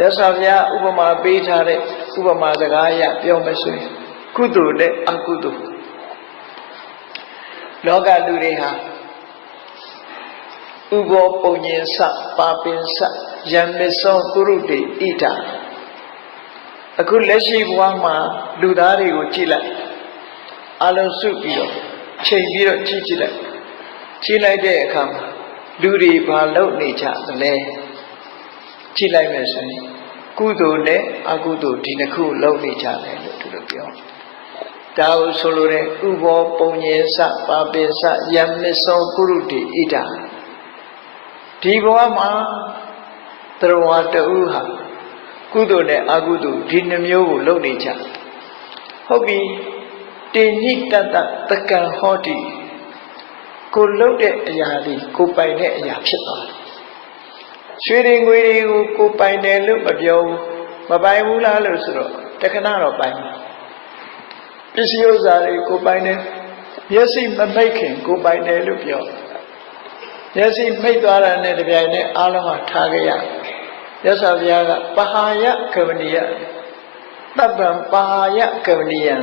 ရသော်ဗျာဥပမာပေးထားတဲ့ဥပမာစကားအရပြောမဆိုရင်ကုသိုလ်နဲ့အကုသိုလ်လောကလူတွေဟာဥဘောပုံညင်စပါပင်စယံမသောကုရုတေဣဒာ အခုလက်ရှိဘဝမှာလူသားတွေကိုကြည့်လိုက်အလုံးစုပြီးတော့ချိန်ပြီးတော့ကြည့်ကြည့်လိုက်ကြည့်လိုက်တဲ့အခါမှာလူတွေဘာလုပ်နေကြသလဲကြည့်လိုက်မယ်ဆိုရင်ကုသိုလ်နဲ့အကုသိုလ်ဒီနှစ်ခုလုပ်နေကြတယ်လို့သူတို့ပြောဒါကိုဆိုလိုတဲ့ဥဘောပုံညင်စပါပင်စယံမသောကုရုတေဣဒာဒီဘဝမှာသရဝတူဟာ ကုသိုလ်နဲ့အကုသိုလ်ဒီနှမျိုးကိုလုပ်နေကြဟုတ်ပြီတေညိတတတကံဟောတိကိုလုပ်တဲ့အရာဒီကိုပိုင်တဲ့အရာဖြစ်သွားတယ်ရွှေတွေငွေတွေကိုကိုပိုင်တယ်လို့မပြောဘူးမပိုင်ဘူးလားလို့ဆိုတော့တခဏတော့ပိုင်တယ်ပစ္စည်းဥစ္စာတွေကိုပိုင်တယ်မျက်စိမမိတ်ခင်ကိုပိုင်တယ်လို့ပြောမျက်စိမိတ်သွားတာနဲ့တပြိုင်နက်အားလုံးကထားကြရ ရသော်ဘုရားကပဟာယကဝနိယတပ္ပံပဟာယကဝနိယံ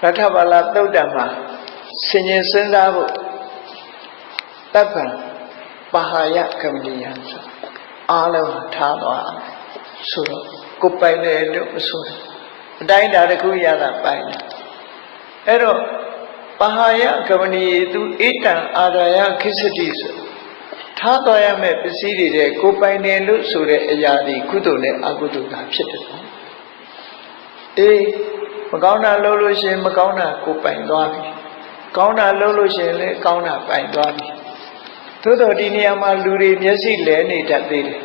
ရထဘာလသုတ်တံမှာဆင်ញင်စဉ်းစားဖို့တပ္ပံပဟာယကမ္မနိယံဆိုအားလုံးထားသွားဆိုတော့ကိုယ်ပိုင်တယ်လို့မဆိုဘူးအတိုင်းတာတစ်ခုရတာပိုင်တယ်အဲ့တော့ပဟာယကမ္မနိယေသူဣတံအာရယခိစ္စတိဆို ထားသွားရမယ့်ပစ္စည်းတွေတဲ့ကိုယ်ပိုင်တယ်လို့ဆိုတဲ့အရာဒီကုသိုလ်နဲ့အကုသိုလ်ကဖြစ်တယ်ပေါ့အေးမကောင်းတာလုပ်လို့ရှိရင်မကောင်းတာကိုယ်ပိုင်သွားပြီကောင်းတာလုပ်လို့ရှိရင်လည်းကောင်းတာပိုင်သွားပြီသို့တော်ဒီနေရာမှာလူတွေမျက်စိလဲနေတတ်သေးတယ်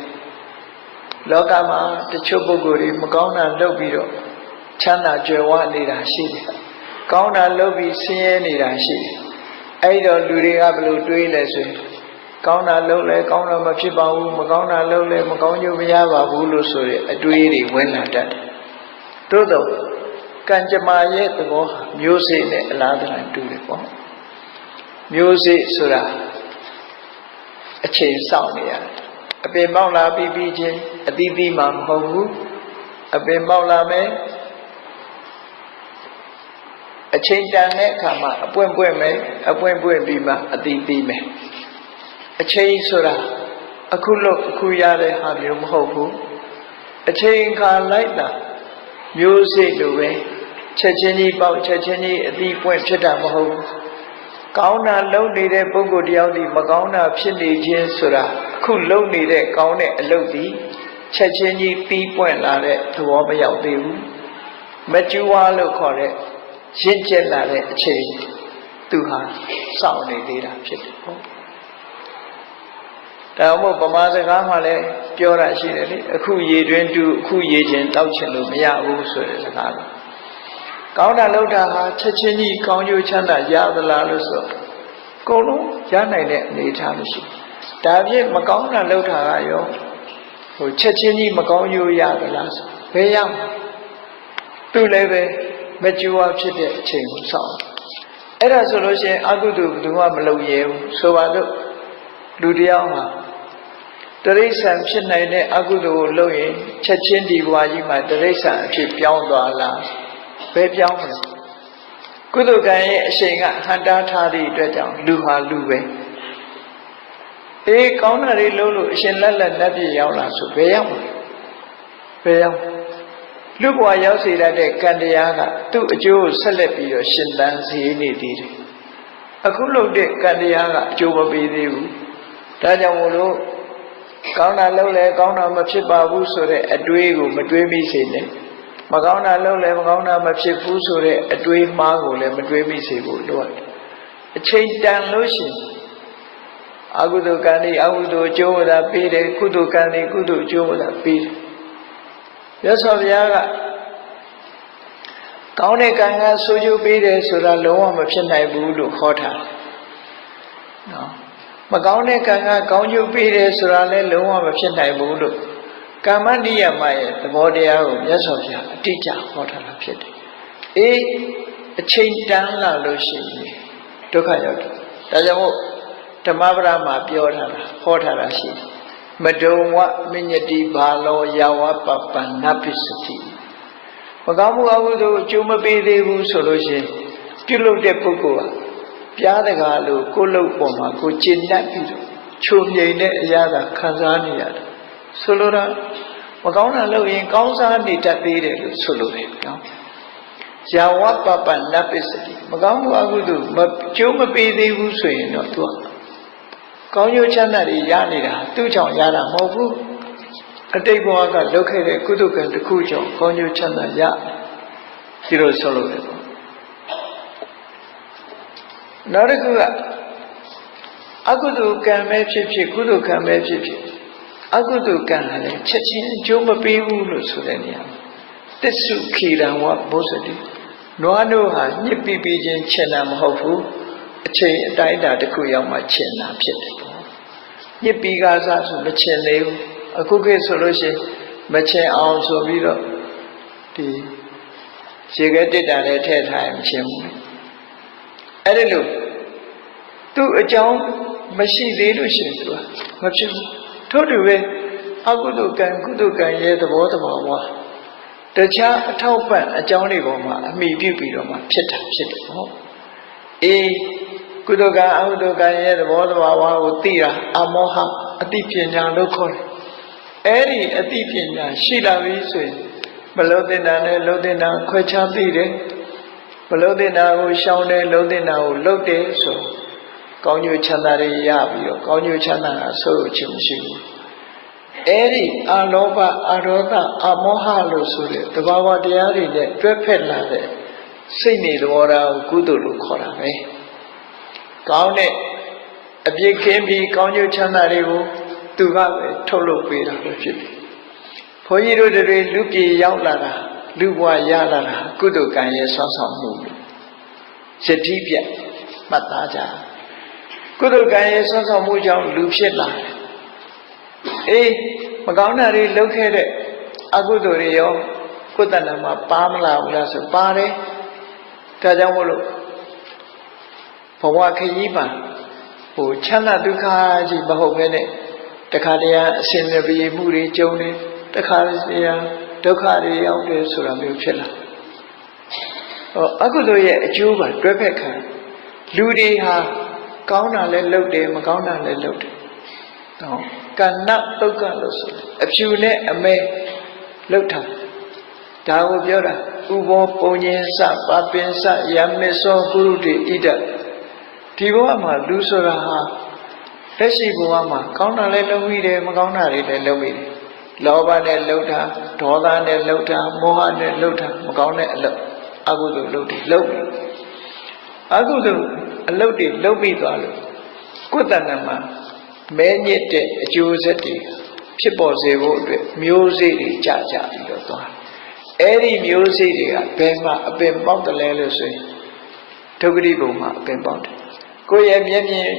လောကမှာတချို့ပုဂ္ဂိုလ်တွေမကောင်းတာလုပ်ပြီးတော့ချမ်းသာကြွယ်ဝနေတာရှိတယ်ကောင်းတာလုပ်ပြီးဆင်းရဲနေတာရှိတယ်အဲ့တော့လူတွေကဘယ်လိုတွေးလဲဆိုရင် ကောင်းတာလုပ်လဲကောင်းတော့မဖြစ်ပါဘူးမကောင်းတာလုပ်လဲမကောင်းကျိုးမရပါဘူးလို့ဆိုတဲ့အတွေးတွေဝင်လာတတ်တယ်သို့တော့ကံကြမ္မာရဲ့သဘောဟာမျိုးစေ့နဲ့အလားတူတူတယ်ပေါ့မျိုးစေ့ဆိုတာအချိန်စောင့်နေရတယ်အပင်ပေါက်လာပြီးပြီးချင်းအသီးသီးမှမဟုတ်ဘူးအပင်ပေါက်လာမယ်အချိန်တန်တဲ့အခါမှာအပွင့်ပွင့်မယ်အပွင့်ပွင့်ပြီးမှအသီးသီးမယ် အချိန်ဆိုတာအခုလို့အခုရတဲ့ဟာမျိုးမဟုတ်ဘူးအချိန်ခါလိုက်တာမျိုးစိတ်လိုပဲချက်ချင်းကြီးပေါက်ချက်ချင်းကြီးအသီးပွင့်ဖြစ်တာမဟုတ်ဘူးကောင်းတာလုပ်နေတဲ့ပုဂ္ဂိုလ်တယောက်ဒီမကောင်းတာဖြစ်နေခြင်းဆိုတာအခုလုပ်နေတဲ့ကောင်းတဲ့အလုပ်ဒီချက်ချင်းကြီးပြီးပွင့်လာတဲ့သဘောမရောက်သေးဘူးမကျူဝါလို့ခေါ်တဲ့ရင့်ကျက်လာတဲ့အချိန်သူဟာစောင့်နေသေးတာဖြစ်တယ်ဟုတ် ဒါမှမဟုတ်ဗမာစကားမှလည်းပြောတာရှိတယ်လေအခုရေတွင်းတူအခုရေချင်းတောက်ချင်လို့မရဘူးဆိုတဲ့စကားလို့ကောင်းတာလုပ်တာဟာချက်ချင်းကြီးကောင်းကျိုးချမ်းသာရသလားလို့ဆိုအကုန်လုံးရနိုင်တဲ့အနေအထားမရှိဒါဖြင့်မကောင်းတာလုပ်တာကရောဟိုချက်ချင်းကြီးမကောင်းကျိုးရသလားဆိုဘယ်ရောက်သူလည်းပဲမကြွားဖြစ်တဲ့အချိန်ကိုစောင့်အဲ့ဒါဆိုလို့ရှိရင်အကုသိုလ်ဘယ်သူမှမလုပ်ရဲဘူးဆိုပါတော့လူတယောက်မှာ တရိษံဖြစ်နိုင်တဲ့အကုသိုလ်ကိုလုပ်ရင်ချက်ချင်းဒီဘဝကြီးမှာတရိษံအဖြစ်ပြောင်းသွားလားဘယ်ပြောင်းမလဲကုသိုလ်ကံရဲ့အရှိန်ကဟန်တားထားသည့်အတွက်ကြောင့်လူဟာလူပဲအေးကောင်းတာတွေလုပ်လို့အရှင်လက်လက်လက်ပြရောက်လာဆိုဘယ်ရောက်မလဲဘယ်ရောက်လူဘဝရောက်စေတတ်တဲ့ကံတရားကသူ့အကျိုးကိုဆက်လက်ပြီးတော့ရှင်သန်စေနေသေးတယ်အခုလုပ်တဲ့ကံတရားကအကျိုးမပေးသေးဘူးဒါကြောင့်မို့လို့ ကောင်းတာလုပ်လဲကောင်းတာမဖြစ်ပါဘူးဆိုတဲ့အတွေးကိုမတွေးမိစေနဲ့မကောင်းတာလုပ်လဲမကောင်းတာမဖြစ်ဘူးဆိုတဲ့အတွေးမှားကိုလည်းမတွေးမိစေဖို့လိုအပ်တယ်အချိန်တန်လို့ရှိရင်အကုသိုလ်ကံတွေအကုသိုလ်အကျိုးဝဒပေးတယ်ကုသိုလ်ကံတွေကုသိုလ်အကျိုးဝဒပေးတယ်မြတ်စွာဘုရားကကောင်းတဲ့ကံကဆိုးကျိုးပေးတယ်ဆိုတာလုံးဝမဖြစ်နိုင်ဘူးလို့ဟောထားတယ်နော် မကောင်းတဲ့ကံကကောင်းကျိုးပေးတယ်ဆိုတာလည်းလုံးဝမဖြစ်နိုင်ဘူးလို့ကာမနိယမရဲ့သဘောတရားကိုမြတ်စွာဘုရားအတိအကျဟောထားတာဖြစ်တယ်အေးအချိန်တန်းလာလို့ရှိရင်ဒုက္ခရောက်တယ်ဒါကြောင့်မို့ဓမ္မပဒမှာပြောထားတာဟောထားတာရှိတယ်မဒုံဝမညတိဘာလောယာဝပပန္နပစ္စတိမကောင်းမှုအကုသိုလ်အကျိုးမပေးသေးဘူးဆိုလို့ရှိရင်ပြုလုပ်တဲ့ပုဂ္ဂိုလ်ဟာ ပြားတကားလို့ကိုယ်လုတ်ပေါ်မှာကိုကျင့်တတ်ပြီးတော့ချုံမြိန်တဲ့အရာသာခံစားနေရတယ်ဆိုလိုတာမကောင်းတာလုပ်ရင်ကောင်းစားနေတတ်သေးတယ်လို့ဆိုလိုတယ်နော်ယာဝပပနပစ္စတိမကောင်းမှုအကုသိုလ်မကျိုးမပေးသေးဘူးဆိုရင်တော့သူကကောင်းကျိုးချမ်းသာတွေရနေတာသူ့ကြောင့်ရတာမဟုတ်ဘူးအတိတ်ဘဝကလုပ်ခဲ့တဲ့ကုသကံတစ်ခုကြောင့်ကောင်းကျိုးချမ်းသာရဒီလိုဆိုလိုတယ်ပေါ့ နောက်တစ်ခုကအကုသိုလ်ကံပဲဖြစ်ဖြစ်ကုသိုလ်ကံပဲဖြစ်ဖြစ်အကုသိုလ်ကံကလည်းချက်ချင်းအကျိုးမပေးဘူးလို့ဆိုတဲ့နေရာမှာတစ္ဆုခေရံဝဘုဇတိနွားတို့ဟာညစ်ပြီးပြီးချင်းချင်တာမဟုတ်ဘူးအချိန်အတိုင်းအတာတစ်ခုရောက်မှချင်တာဖြစ်တယ်ပေါ့ညစ်ပြီးကားစားဆိုမချင်သေးဘူးအခုခေတ်ဆိုလို့ရှိရင်မချင်အောင်ဆိုပြီးတော့ဒီရေခဲတစ်တာလည်းထည့်ထားရင်မချင်ဘူး အဲ့ဒီလိုသူ့အကြောင်းမရှိသေးလို့ရှိရင်သူကမဖြစ်ဘူးထို့တူပဲအကုသိုလ်ကံကုသိုလ်ကံရဲ့သဘောတဘာဝတခြားအထောက်ပံ့အကြောင်းတွေပေါ်မှာအမိပြုပြီးတော့မှဖြစ်တာဖြစ်တယ်ဟုတ်အေးကုသိုလ်ကံအကုသိုလ်ကံရဲ့သဘောတဘာဝကိုသိတာအမောဟအတိပညာလို့ခေါ်တယ်အဲ့ဒီအတိပညာရှိလာပြီဆိုရင်မလုံးတင်တာနဲ့လုံးတင်တာခွဲခြားသိတယ် မလုံးတင်တာကိုရှောင်တယ်လုံးတင်တာကိုလှုပ်တယ်ဆိုကောင်းကျိုးချမ်းသာတွေရပြီးတော့ကောင်းကျိုးချမ်းသာတာဆိုလို့ချင်းမရှိဘူးအဲ့ဒီအာလောဘအာရောဒအာမောဟလို့ဆိုတဲ့တဘာဝတရားတွေနဲ့တွဲဖက်လာတဲ့စိတ်နေသဘောထားကိုကုသိုလ်လို့ခေါ်တာပဲကောင်းတဲ့အပြစ်ကင်းပြီးကောင်းကျိုးချမ်းသာတွေကိုသူကပဲထုတ်လုပ်ပေးတာပဲဖြစ်တယ်ဘုန်းကြီးတို့တွေလူပြေရောက်လာတာ လူဘဝရလာတာကုသိုလ်ကံရဲ့ဆွမ်းဆောင်မှုယတိပြတ်မှတ်သားကြကုသိုလ်ကံရဲ့ဆွမ်းဆောင်မှုကြောင့်လူဖြစ်လာတယ်အေးမကောင်းတာတွေလုပ်ခဲ့တဲ့အကုသိုလ်တွေရောကိုယ်တဏ္ဍာမှာပါမလာဘူးလားဆိုပါတယ်ဒါကြောင့်မို့လို့ဘဝခရီးမှာဟိုချမ်းသာဒုက္ခကြီးမဟုတ်ဘဲနဲ့တခါတည်းအစင်မပြေမှုတွေကြုံတယ်တခါတည်း ဒုက္ခတွေရောက်တယ်ဆိုတာမျိုးဖြစ်လာဟောအကုသိုလ်ရဲ့အကျိုးကတွဲဖက်ခံလူတွေဟာကောင်းတာလည်းလုပ်တယ်မကောင်းတာလည်းလုပ်တယ်ဟောကဏ္ဍတုတ်ကလို့ဆိုတယ်အဖြူနဲ့အမဲလှုပ်တာဒါကိုပြောတာဥဘောပုံညင်စပါပင်စယမေသောကုရုတိဣဒဒီဘဝမှာလူဆိုတာဟာလက်ရှိဘဝမှာကောင်းတာလည်းလုပ်မိတယ်မကောင်းတာတွေလည်းလုပ်မိတယ် လောဘနဲ့လှုပ်တာဒေါသနဲ့လှုပ်တာမောဟနဲ့လှုပ်တာမကောင်းတဲ့အလုပ်အကုသိုလ်လုပ်တယ်လုပ်ပြီအကုသိုလ်အလုပ်တွေလုပ်ပြီးသွားလို့ကိုယ်တဏ္ဍမှာမဲညစ်တဲ့အကျိုးဆက်တွေဖြစ်ပေါ်စေဖို့အတွက်မျိုးစေ့တွေကြာကြာပြီးတော့သွားအဲ့ဒီမျိုးစေ့တွေကဘယ်မှာအပင်ပေါက်တယ်လဲလို့ဆိုရင်ဒုက္ခတိဘုံမှာအပင်ပေါက်တယ်ကိုယ့်ရဲ့မျက်မြင်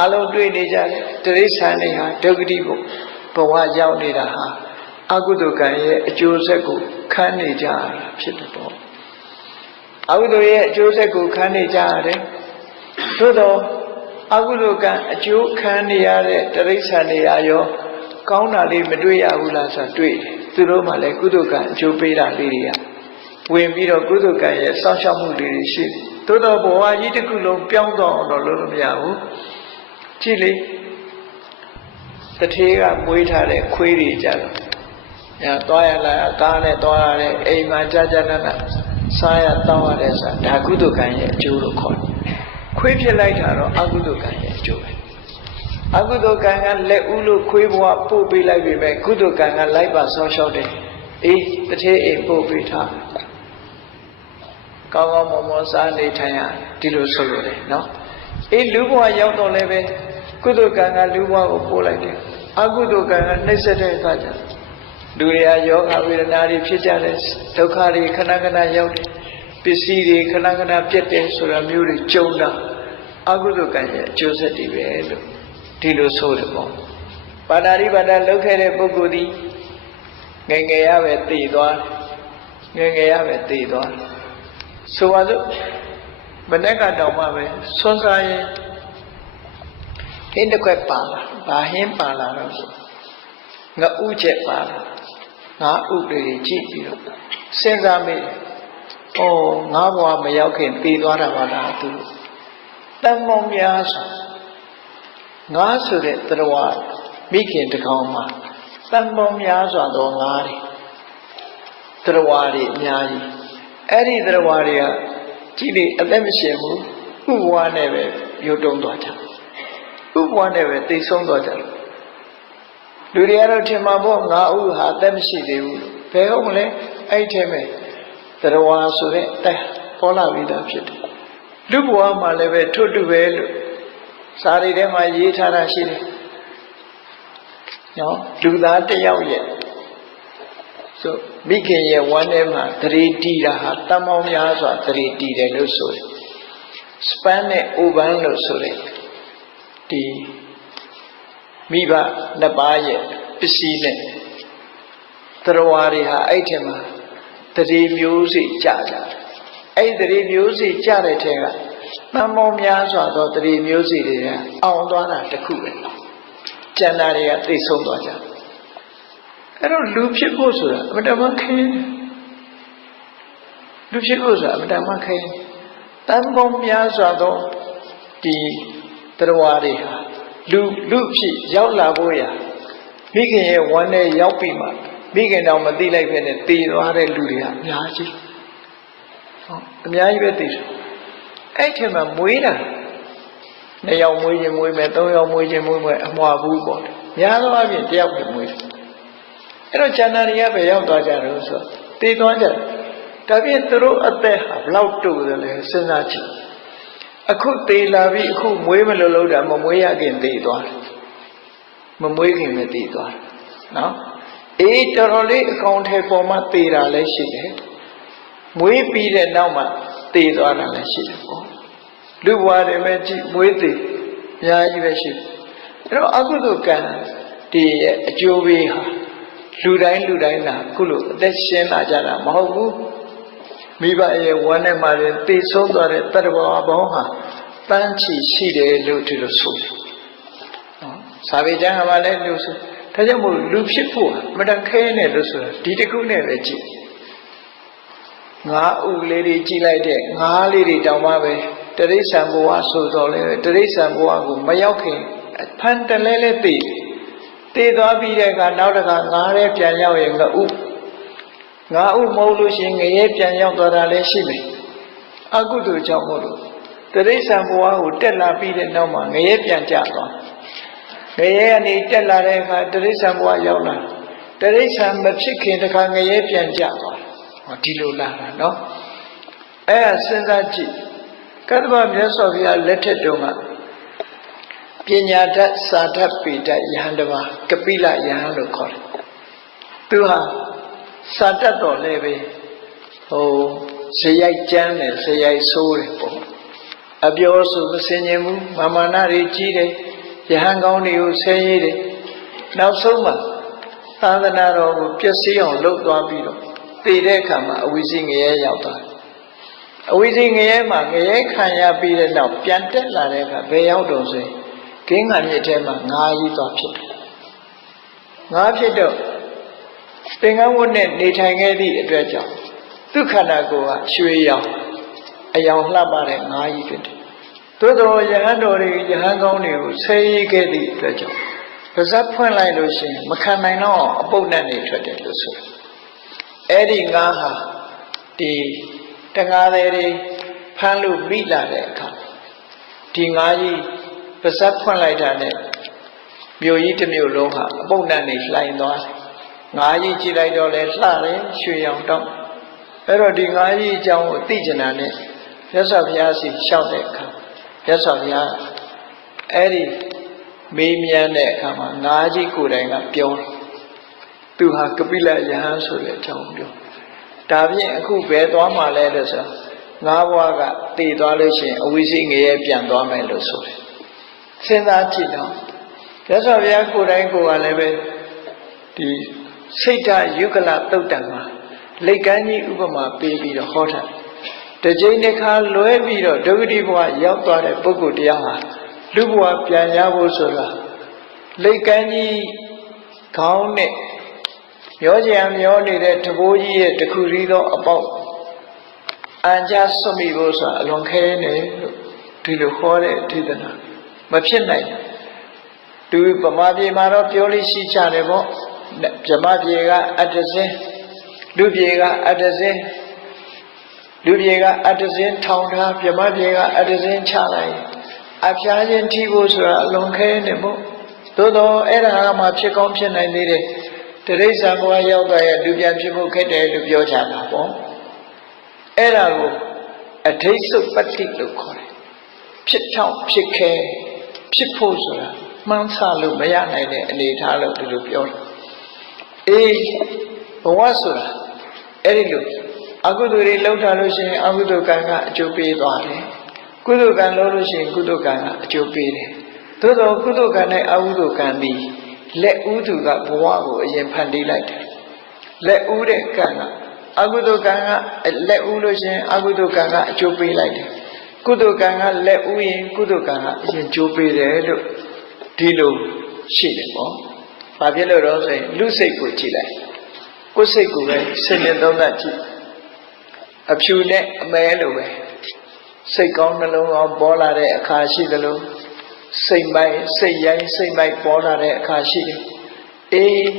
အလုံးတွေ့နေကြတဲ့တိရစ္ဆာန်တွေဟာဒုက္ခတိဘုံဘဝရောက်နေတာဟာ အကုသိုလ်ကံရဲ့အကျိုးဆက်ကိုခံနေကြရတာဖြစ်တယ်ပေါ့အကုသိုလ်ရဲ့အကျိုးဆက်ကိုခံနေကြရတယ်သို့တော့အကုသိုလ်ကံအကျိုးခံနေရတဲ့တရိစ္ဆာန်တွေရောကောင်းတာလေးမတွေ့ရဘူးလားဆိုတွေ့တယ်သူတို့မှလည်းကုသိုလ်ကံအကျိုးပေးတာလေးတွေကဝင်ပြီးတော့ကုသိုလ်ကံရဲ့စောင့်ရှောက်မှုလေးတွေရှိသို့တော့ဘဝကြီးတစ်ခုလုံးပြောင်းတော့တော့လုပ်လို့မရဘူးကြည့်လေတထေးကမွေးထားတဲ့ခွေးတွေကြတော့ ညာသွားရလာကားနဲ့သွားရတယ်အိမ်မှာကြာကြာနာနာစားရတောင်းရတယ်ဆိုတာဒါကုသိုလ်ကံရဲ့အကျိုးလို့ခေါ်တယ်ခွေးဖြစ်လိုက်တာတော့အကုသိုလ်ကံရဲ့အကျိုးပဲအကုသိုလ်ကံကလက်ဦးလို့ခွေးဘဝပို့ပေးလိုက်ပြီပဲကုသိုလ်ကံကလိုက်ပါဆောင်းလျှောက်တယ်အေးတထေးအိမ်ပို့ပေးထားကောင်းကောင်းမွန်မွန်စားနေထိုင်ရဒီလိုဆိုလို့လေနော်အေးလူဘဝရောက်တော့လည်းပဲကုသိုလ်ကံကလူဘဝကိုပို့လိုက်တယ်အကုသိုလ်ကံကနှိမ့်ဆက်တဲ့အခါကျ လူတွေကယောဂဝေဒနာတွေဖြစ်ကြတယ်ဒုက္ခတွေခဏခဏရောက်တယ်ပစ္စည်းတွေခဏခဏပြတ်တယ်ဆိုတာမျိုးတွေကြုံတာအကုသိုလ်ကံရဲ့အကျိုးဆက်တွေပဲလို့ဒီလိုဆိုတယ်ပေါ့ပါဏာရိပါဒလောက်ခဲ့တဲ့ပုဂ္ဂိုလ်ဒီငယ်ငယ်ရပဲတည်သွားတယ်ငယ်ငယ်ရပဲတည်သွားတယ်ဆိုပါစို့မနေ့ကတောင်မှပဲဆွမ်းစားရင်ဟင်းတစ်ခွက်ပါလာဘာဟင်းပါလာတော့ဆိုငါဥချက်ပါလာ ငါဥတွေကြည့်ပြီးတော့စဉ်းစားမိတယ်။အော်ငါဘဝမရောက်ခင်တည်သွားတာပါလားသူတန်မောင်များဆိုငါဆိုတဲ့တရားမိခင်တကောင်မှာတန်မောင်များစွာသောငါတွေတရားတွေအများကြီးအဲ့ဒီတရားတွေကကြည့်လေအသက်မရှင်ဘူးဥဘဝနဲ့ပဲရုပ်တုံးသွားကြဥဘဝနဲ့ပဲသိဆုံးသွားကြတယ် လူတွေကတော့ထင်မှာပေါ့ငါဥဟာအသက်မရှိသေးဘူးဘယ်ဟုတ်မလဲအဲ့ထဲမှာတရားဆိုတဲ့တက်ပေါ်လာပြီးသားဖြစ်တယ်လူဘဝမှာလည်းပဲထွတ်တူပဲလို့စာရီထဲမှာရေးထားတာရှိတယ်နော်လူသားတစ်ယောက်ရဲ့ဆိုမိခင်ရဲ့ဝမ်းထဲမှာသတိတီးတာဟာတမောင်းများစွာသတိတီးတယ်လို့ဆိုတယ်စပန်နဲ့အိုဘန်လို့ဆိုတယ်ဒီ မိဘနှစ်ပါးရဲ့ပစ္စည်းနဲ့တရားတွေဟာအဲ့ထင်မှာတတိမျိုးစိကြကြတယ်အဲ့ဒီတတိမျိုးစိကြတဲ့ထဲကတန်မောများစွာသောတတိမျိုးစိတွေကအောင်သွားတာတခုပဲကျန်တာတွေကသိဆုံးသွားကြတယ်အဲ့တော့လူဖြစ်ဖို့ဆိုတာအမတမခင်းလူဖြစ်ဖို့ဆိုတာအမတမခင်းတန်မောများစွာသောဒီတရားတွေဟာ လူလူဖြစ်ရောက်လာဖို့ရာမိခင်ရဲ့ဝမ်းနဲ့ရောက်ပြီမှမိခင်တောင်မသိလိုက်ပဲနဲ့တည်သွားတဲ့လူတွေကအများကြီးဟုတ်အများကြီးပဲတည်တယ်အဲ့ထက်မှမွေးတာနှစ်ယောက်မွေးခြင်းမွေးမယ်သုံးယောက်မွေးခြင်းမွေးမယ်အမွာဘူးပေါ့များသောအားဖြင့်တယောက်ပဲမွေးတယ်အဲ့တော့ဉာဏ်တွေကပဲရောက်သွားကြတော့ဆိုတည်သွားကြတယ်ဒါဖြင့်သူတို့အသက်ဟာဘလောက်တူတယ်လဲစဉ်းစားကြည့် အခုသေးလာပြီအခုမွေးမလို့လို့တာမမွေးရခင်သေးသွားတယ်မမွေးခင်ပဲသေးသွားတယ်နော်အေးတော်တော်လေးအကောင်ထဲပေါ်မှာသေတာလည်းရှိတယ်မွေးပြီးတဲ့နောက်မှာသေသွားတာလည်းရှိတယ်ပေါ့လူဘဝတွေမဲ့ကြည့်မွေးသေအများကြီးပဲရှိတယ်အဲ့တော့အကုသိုလ်ကံဒီရဲ့အကျိုးပေးဟာလူတိုင်းလူတိုင်းလာခုလိုအသက်ရှင်လာကြတာမဟုတ်ဘူး မိဘရဲ့ဝမ်းနဲ့မှလည်းသေဆုံးသွားတဲ့တတ္တဝါဘောင်းဟာတန်းချီရှိတယ်လို့ဒီလိုဆိုတယ်နော်စာပေကျမ်းကလည်းလို့ဆိုဒါကြောင့်မို့လူဖြစ်ဖို့မတန်ခဲနဲ့လို့ဆိုတာဒီတခုနဲ့ပဲကြည့်ငါးဥလေးတွေကြည့်လိုက်တဲ့ငါးလေးတွေတောင်မှပဲတရိษံဘဝဆိုတော့လေတရိษံဘဝကိုမရောက်ခင်ဖန်တလဲလဲသိသိသွားပြီးတဲ့အခါနောက်တစ်ခါငါးရဲပြန်ရောက်ရင်ငါဥ ငါဥမဟုတ်လို့ရှိရင်ငရဲပြန်ရောက်သွားတာလည်းရှိမယ်အကုသိုလ်ကြောင့်မို့လို့တရိษံဘဝကိုတက်လာပြီးတဲ့နောက်မှာငရဲပြန်ကြသွားငရဲကနေတက်လာတဲ့အခါတရိษံဘဝရောက်လာတရိษံမဖြစ်ခင်တခါငရဲပြန်ကြသွားဟောဒီလိုလာတာနော်အဲ့ဒါစဉ်းစားကြည့်ကတ္တဗမြတ်စွာဘုရားလက်ထက်တုန်းကပညာတတ်စာတတ်ပေတတ်ယဟန်တပါကပိလယဟန်လို့ခေါ်တယ်သူဟာ စာတတ်တော်လည်းပဲဟိုဇယိုက်ကျမ်းတယ်ဇယိုက်ဆိုးတယ်ပေါ့အပြောဆိုမစင်ញင်ဘူးမာမာနတွေကြီးတယ်ယဟန်ကောင်းတွေကိုဆဲရည်တယ်နောက်ဆုံးမှာသာသနာတော်ကိုပျက်စီးအောင်လုပ်သွားပြီးတော့တည်တဲ့အခါမှာအဝိဇ္ဇငရဲရောက်သွားတယ်အဝိဇ္ဇငရဲမှာငရဲခံရပြီးတဲ့နောက်ပြန်တက်လာတဲ့အခါဘယ်ရောက်တော့ဆိုရင်ကင်းငံမြစ်ထဲမှာငါးကြီးသွားဖြစ်တယ်ငါးဖြစ်တော့ သင်္ကန်းဝတ်နဲ့နေထိုင်ခဲ့သည့်အတွက်ကြောင့်သူခန္ဓာကိုယ်ကရွှေရောင်အယောင်လှပတဲ့ငါးကြီးဖြစ်တယ်သို့တော်ယဟန်တော်တွေယဟန်ကောင်းတွေကိုဆဲရေးခဲ့သည့်အတွက်ကြောင့်ပါဇက်ဖွင့်လိုက်လို့ရှိရင်မခံနိုင်တော့အပုပ်နဲ့နေထွက်တယ်လို့ဆိုတယ်အဲ့ဒီငါးဟာဒီတငါးတွေဖမ်းလို့မိလာတဲ့အခါဒီငါးကြီးပါဇက်ဖွင့်လိုက်တာနဲ့မြို့ကြီးတစ်မြို့လုံးဟာအပုပ်နဲ့နေလှိုင်သွားတယ် ငါးကြီးကြည့်လိုက်တော့လဲလှတယ်ရွှေရောင်တောင်းအဲ့တော့ဒီငါးကြီးအကြောင်းကိုသိကျင်တာနဲ့မြတ်စွာဘုရားစီလျှောက်တဲ့အခါမြတ်စွာဘုရားအဲ့ဒီမေးမြန်းတဲ့အခါမှာငါးကြီးကိုယ်တိုင်ကပြောတယ်သူဟာကပိလယဟန်ဆိုတဲ့အကြောင်းပြောဒါဖြင့်အခုဘယ်သွားမှလဲလို့ဆိုငါးဘွားကတည်သွားလို့ရှိရင်အဝိဇ္ဇငရဲပြန်သွားမယ်လို့ဆိုတယ်စဉ်းစားကြည့်တော့မြတ်စွာဘုရားကိုယ်တိုင်ကိုယ်ကလည်းပဲဒီ စိတ်ဓာတ်ယုဂလတုတ်တံမှာလိတ်ကမ်းကြီးဥပမာပေးပြီးတော့ဟောထားတယ်တစ်ကြိမ်တစ်ခါလွဲပြီးတော့ဒုက္ခတိဘဝရောက်သွားတဲ့ပုဂ္ဂိုလ်တရားဟာလူဘဝပြန်ရဖို့ဆိုတာလိတ်ကမ်းကြီးခေါင်းနဲ့မျောကြံမျောနေတဲ့တဘိုးကြီးရဲ့တခုရီးသောအပေါက်အန်ကြဆွမိဖို့ဆိုတာအလွန်ခဲနေလို့ဒီလိုဟောတဲ့ဒေသနာမဖြစ်နိုင်ဘူးသူဗမာပြည်မှာတော့ပြောလို့ရှိကြတယ်ပေါ့ ဗမာပြည်ကအတ္တစင်းလူပြည်ကအတ္တစင်းလူပြည်ကအတ္တစင်းထောင်ထားဗမာပြည်ကအတ္တစင်းချလိုက်အဖျားချင်းထိဖို့ဆိုတာအလွန်ခဲနေပေါ့သို့တော့အဲ့ဒါကမှဖြစ်ကောင်းဖြစ်နိုင်သေးတယ်တရိစ္ဆာန်ဘဝရောက်သွားရဲ့လူပြန်ဖြစ်ဖို့ခက်တယ်လို့ပြောကြတာပေါ့အဲ့ဒါကိုအဋိစုပတ္တိလို့ခေါ်တယ်ဖြစ်ထောင်ဖြစ်ခဲဖြစ်ဖို့ဆိုတာမှန်းဆလို့မရနိုင်တဲ့အနေအထားလို့ဒီလိုပြောတယ် အေးဘဝဆိုတာအဲ့ဒီလိုအကုသိုလ်တွေလှုပ်ထားလို့ရှိရင်အကုသိုလ်ကံကအကျိုးပေးသွားတယ်ကုသိုလ်ကံလုပ်လို့ရှိရင်ကုသိုလ်ကံကအကျိုးပေးတယ်သို့သောကုသိုလ်ကံနဲ့အကုသိုလ်ကံသည်လက်ဥသူကဘဝကိုအရင်ဖန်တီးလိုက်တယ်လက်ဥတဲ့ကံကအကုသိုလ်ကံကလက်ဥလို့ရှိရင်အကုသိုလ်ကံကအကျိုးပေးလိုက်တယ်ကုသိုလ်ကံကလက်ဥရင်ကုသိုလ်ကံကအရင်ကျိုးပေးတယ်လို့ဒီလိုရှိတယ်ပေါ့။ ဘာဖြစ်လို့တော့ဆိုရင်လူစိတ်ကိုကြည့်လိုက်။ကိုယ်စိတ်ကိုပဲစဉ်းနေသုံးသပ်ကြည့်။အဖြူနဲ့အမဲလိုပဲစိတ်ကောင်းနှလုံးကောင်းပေါ်လာတဲ့အခါရှိသလိုစိတ်မိုက်စိတ်ရိုင်းစိတ်မိုက်ပေါ်လာတဲ့အခါရှိတယ်။အေး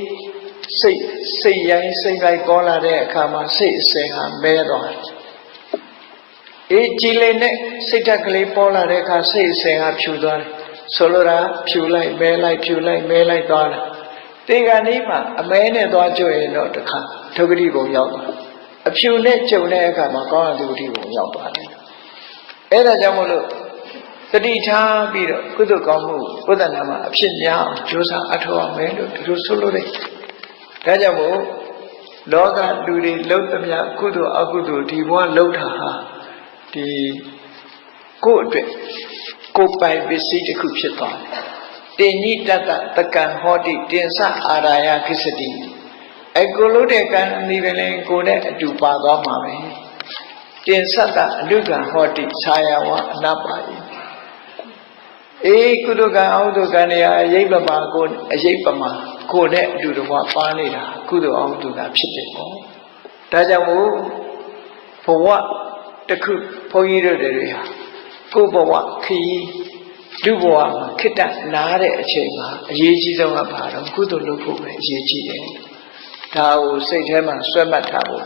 စိတ်စိတ်ရိုင်းစိတ်မိုက်ပေါ်လာတဲ့အခါမှာစိတ်အစဉ်ဟာမဲသွားတယ်။အေးကြည်လင်တဲ့စိတ်ဓာတ်ကလေးပေါ်လာတဲ့အခါစိတ်အစဉ်ဟာဖြူသွားတယ်။ဆိုလိုတာဖြူလိုက်မဲလိုက်ဖြူလိုက်မဲလိုက်သွားတယ်။ တေကဏီမှာအမဲနဲ့သွားကြွရင်တော့တခါဒုက္ခတိဘုံရောက်သွား။အဖြူနဲ့ကြုံတဲ့အခါမှာကောင်းတဲ့ဒုက္ခတိဘုံရောက်သွားတယ်။အဲဒါကြောင့်မို့လို့တတိထားပြီးတော့ကုသိုလ်ကောင်းမှုဘုဒ္ဓနာမှာအဖြစ်များအောင်ကြိုးစားအထောက်အမယ်လို့ဒီလိုဆိုလို့တယ်။ဒါကြောင့်မို့လောကလူတွေလှုပ်သမျှကုသိုလ်အကုသိုလ်ဒီဘဝလှုပ်တာဟာဒီကိုယ့်အတွက်ကိုယ်ပိုင်ပစ္စည်းတစ်ခုဖြစ်သွားတယ်။ တင်ညိတတ္တတကံဟောတိတင်စအာရာယခိစတိအကိုလို့တဲ့ကံဒီပင်လည်းကိုယ်နဲ့အတူပါသွားမှာပဲ။တင်စတ္တအလုကံဟောတိခြာယဝအနပါယိအေးကုသကံအောတုကံတွေဟာအရေးပမာကိုအရေးပမာကိုနဲ့အတူတကွပါနေတာကုသိုလ်အောတုကံဖြစ်တယ်ပေါ့ဒါကြောင့်မို့ဘဝတစ်ခုဘုန်းကြီးတို့တွေဟာကိုယ်ဘဝခရီး လူဘဝမှာခိတ္တနားတဲ့အချိန်မှာအရေးကြီးဆုံးကဘာတော့ကုသိုလ်လုပ်ဖို့ပဲအရေးကြီးတယ်ဒါကိုစိတ်ထဲမှာဆွဲမှတ်ထားဖို့